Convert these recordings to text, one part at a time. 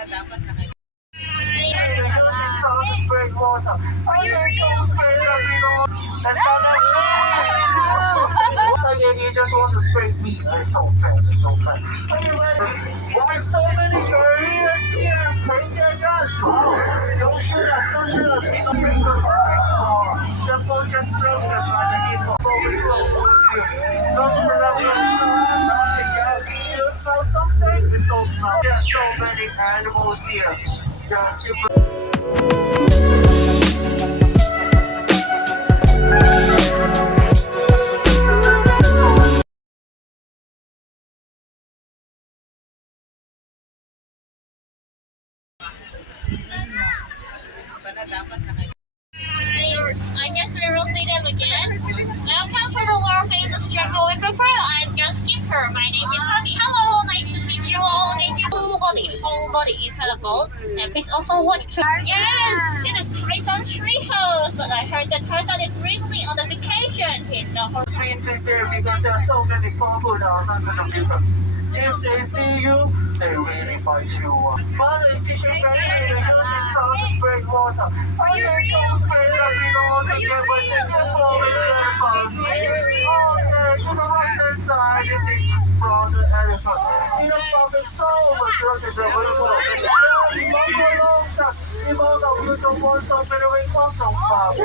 Spray water. Again, you just want to spray me. It's so bad, it's so bad. Why so many careers here? Bring your guns. Don't shoot us, don't shoot us. We don't bring the perfect score. The ball just broke us by the hit of Don't remember nothing else. You smell something? It's so smell. There's so many animals here. Just I guess we will see them again. Welcome to the world famous jungle with a fur. I'm just Skipper. My name is Honey. Hello, nice to meet you all. Thank you. Full body inside the boat. And please also watch. Yes, this is Tyson's treehouse. But I heard that Tyson is recently on a vacation in the whole trees there because there are so many crocodiles under the river. If they see you, they really bite you. Mother is teaching friendly using some spray water. Are you afraid of you don't want to get what you just fall in the elephant? Okay, to the right hand side, this is from the elephant. You don't profit so much rocket that we will. You won't go long time. You don't want so many ways from so far.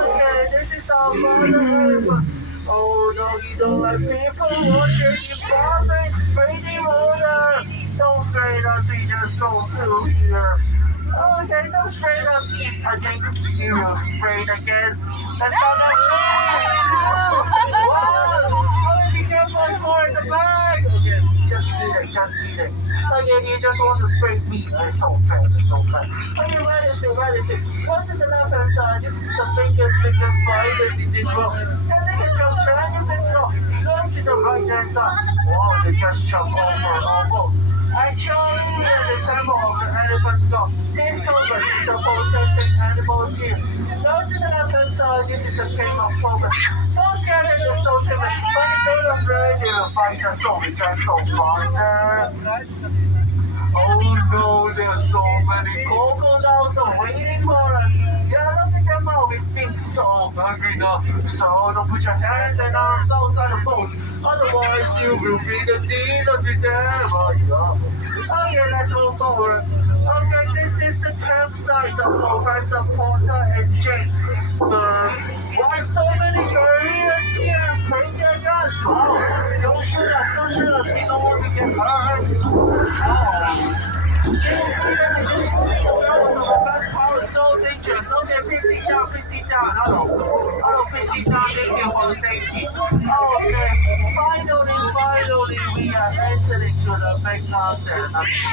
Okay, this is our mother elephant. Oh no, you don't like people watching you profit, spray water. Don't spray us, we just go through here. Okay, don't spray us. I think you will spray it again. That's how that goes. Wow! Oh, be careful, it's more in the bag. Okay, just kidding, just kidding. Again, you just want to spray me. It's so bad, it's so bad. Okay, where is it, where is it? What's in the left hand side? This is the biggest virus in this world. And they can jump Chinese and so go to the right hand side. Wow, they just jump over and over. Actually, the temple of the elephant god. This cobra is a protecting animals here. Go to the left hand side, this is the king of cobras. Don't scare them, they're so timid. When you don't afraid, they will fight us so we just go faster. Oh no, there's so many crocodiles are waiting for us. Yeah, look at them all. We seem so hungry now. So don't put your hands and arms outside the boat. Otherwise, you will be the deal of the Okay, let's move forward. Okay, this is the campsite of Professor Porter and Jake. Why so many careers here? Bring your guns. Don't shoot us, don't shoot us. We don't want to get hurt. Power is so dangerous. Okay, please sit down, please sit down. Hello, please sit down. Thank you for safety. Okay, finally, we are entering to the big mountain.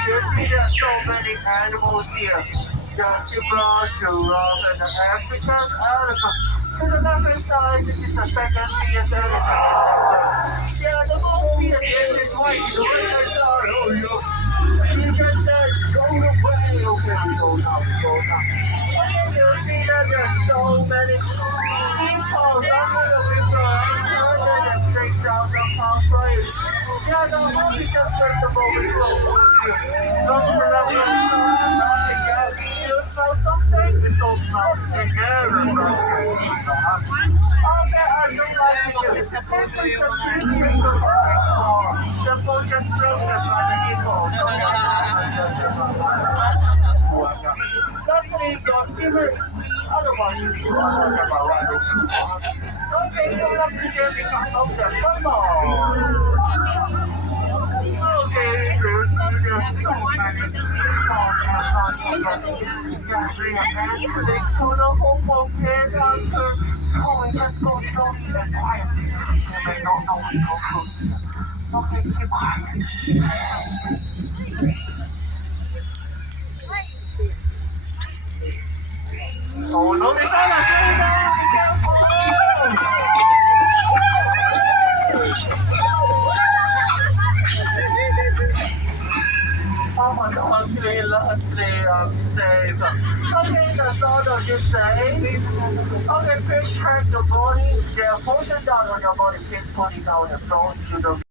You see there's so many animals here. Just zebra, giraffe, and the African elephant. To the left hand side, this is the second biggest elephant. Yeah, the most biggest is white. The right hand side, oh yeah. She just said, go away. Okay, we go now, we go now. And you see that there's so many people under the river. 106,000 pounds weight. Yeah, the whole is just break the boat with Don't remember nothing yet. You smell something? It's so smell. It never brushes your teeth. Okay, I don't like to do it. This is the previous perfect score. The boat just broke us by the hippo. Luckily, your skipper is me. Otherwise, you will not have a ride of two. Okay, you're up to get because of the football. Okay, there's so many sports and country and to the home of headhunter. So we just go slowly and quietly. You may not know we go through. Okay, keep quiet. Oh no, there's not a thing there! Be careful! Oh my god, luckily I'm safe. Okay, that's all that you say. Okay, please check the body. There are portions down on your body. Please put it down and throw it to the